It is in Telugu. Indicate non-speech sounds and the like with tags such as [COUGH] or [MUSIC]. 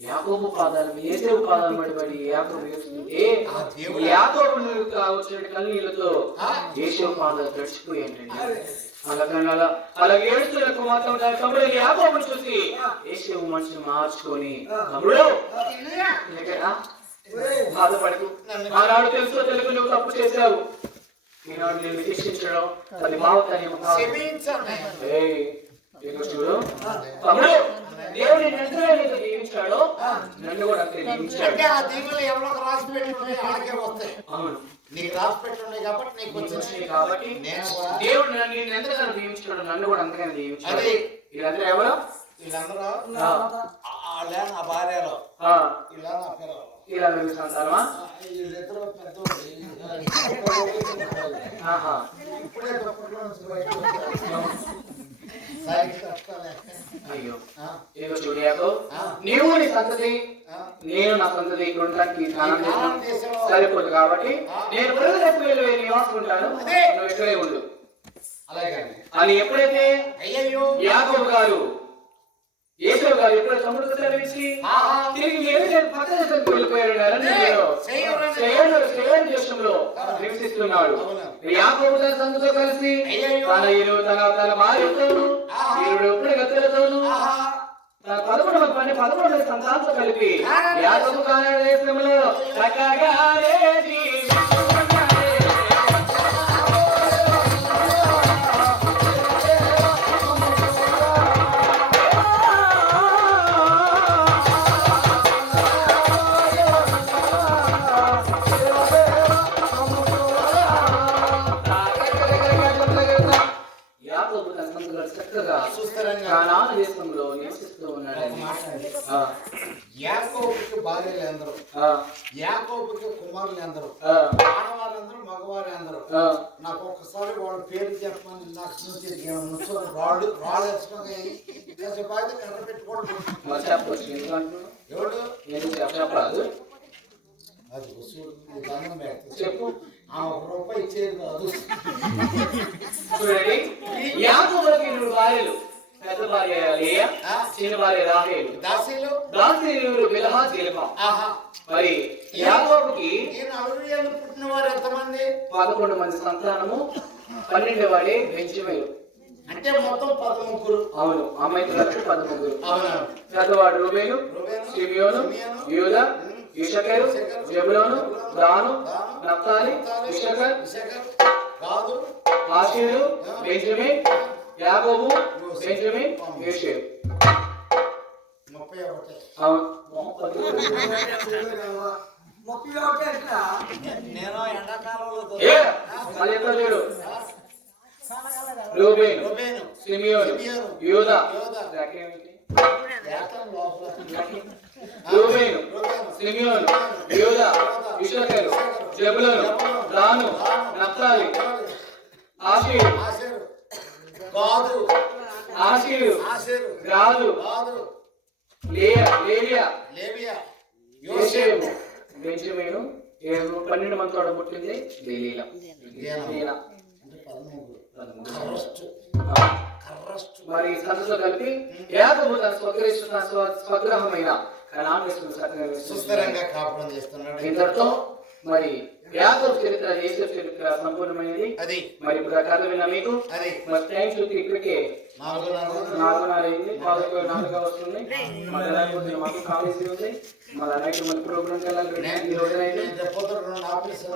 యాకోబు పాదాలు ఏసేవు పాదాలు పడిపడి యాకోబు యాకోబు వచ్చిన ఏసేవు పాదాలు తడిచిపోయాయండి అలా అలా అలా ఏడుస్తున్న కుమార్తె తన తమ్ముడు యాకోబు చూసి ఏసేవు మనిషిని మార్చుకొని తమ్ముడు దగ్గర బాధపడకు. ఆనాడు తెలుసో తెలుగు నువ్వు తప్పు చేశావు. ఈనాడు నేను శిక్షించడం అది చూడు. తమ్ముడు దేవుని నిజంగా దీవించాడు నన్ను కూడా అంతే దీవించాడు అంటే ఆ దీవులు ఎవరో రాసి పెట్టున్నాయి అలాగే వస్తాయి. అవును. నీకు రాసి పెట్టున్నాయి కాబట్టి నీకు నీకు వచ్చింది వచ్చినాయి కాబట్టి నేను కూడా దేవుడు నన్ను నేను ఎంతగానో దీవించాడు నన్ను కూడా అంతగానే దీవించాడు అది. వీళ్ళందరూ ఎవరు? వీళ్ళందరూ ఆ, వాళ్ళ నా భార్యలో. ఆ, ఇలా నా పిల్లలు. ఇలా మీ సంతానమా? వీళ్ళిద్దరూ పెద్ద ఆహా. ఇప్పుడే ఏదో చూడయాకో. నీవు నీ సంతతి. నేను నా సంతతి ఇక్కడ ఉండడానికి. సరిపోదు కాబట్టి. నేను పురుగులకు వెళ్ళి నివాసం ఉంటాను అదే. నువ్వు ఇక్కడే ఉండు అని ఎప్పుడైతే అయ్యయ్యో యాకోబు గారు ఏసవ్ గారు ఎప్పుడైతే ఆహా. తిరిగి లేదు పక్క వెళ్ళిపోయాడు అరణ్యంలో. చేయరు దేశంలో నివసిస్తున్నాడు. యాకోబు తన సంతతో కలిసి. తన ఇరు తన తన భార్యతోను. ఇరుడు ఎప్పుడు గతులతోను. తన పదకొండు పని సంతానంతో కలిపి. యాకోబు కానాడు దేశంలో చక్కగా కానాను దేశంలో నివసిస్తూ ఉన్నాడని ఆ, యాకోబుకి భార్యలు అందరూ. ఆ, యాకోబుకి కుమారులు అందరూ. ఆ, ఆడవాళ్ళందరూ మగవారు అందరూ. నాకు ఒక్కసారి వాళ్ళ పేరు చెప్పమని నాకు కర్ర పెట్టుకోవడం మరి చెప్పొచ్చు. ఎందుకు అంటున్నావు? ఎవడు చెప్పరాదు. అది దండం. చెప్పు. ఆ ఒక రూపాయి ఇచ్చేది కాదు. [LAUGHS] ఇరువురు భార్యలు. పెద్ద భార్య లేయా చిన్న భార్య రాహేలు. దాసీలు. దాసి ఇరువురు బిలహా జీలపా ఆహా. మరి యాకోబుకి ఈ నలుగురు ఏళ్ళు పుట్టిన వారు ఎంతమంది? పదకొండు మంది సంతానము పన్నెండు వాడే బెంచమేలు అంటే మొత్తం పదముగ్గురు. అవును అమ్మాయి లక్ష పదముగ్గురు. అవునా? పెద్దవాడు రూబేలు సిమియోను యూద ఇషకరు జబులోను దాను నప్తాలి, ఇషకర్ ఆశీరు బెంజమిన్ యాకోబు బెంజమిన్ యోషేఫ్ ముప్పై ఒకటి. అవును. నేను ఎండాకాలంలో చూడు రూబేన్ సిమియోను యూద. రూబేను సిమియోను యూద ఇషకరు జబులోను దాను నప్తాలి ఆశీరు ఆశీరు యోసేపు. బెంజమీను. ఏడు పన్నెండు మంది తోడ పుట్టింది లీలా లీలా అంటే పదమూడు. కర్రస్టు ఆ. కర్రస్టు మరి సంతతో కలిపి తన స్వగ్రహిస్తున్న స్వ- స్వగ్రహమైన వేసుకుని సుస్థిరంగా కాపురం చేస్తున్నాడు. ఇంతటితో మరి యాకబు చరిత్ర యేసఫ్ చరిత్ర సంపూర్ణమైనది అది. మరి ఇప్పుడు కథ విన్న మీకు. అది. మరి టైం చూసి ఇక్కడికే నాలుగు నాలుగు నాలుగున్నర అయింది. పదకొండు నాలుగు వస్తుంది. మళ్ళీ లేకపోతే మాకు కాలేజీ ఉంది. మళ్ళీ నైట్ మళ్ళీ ప్రోగ్రామ్కి వెళ్ళాలి. రేపొద్దు రెండు ఆఫీసులు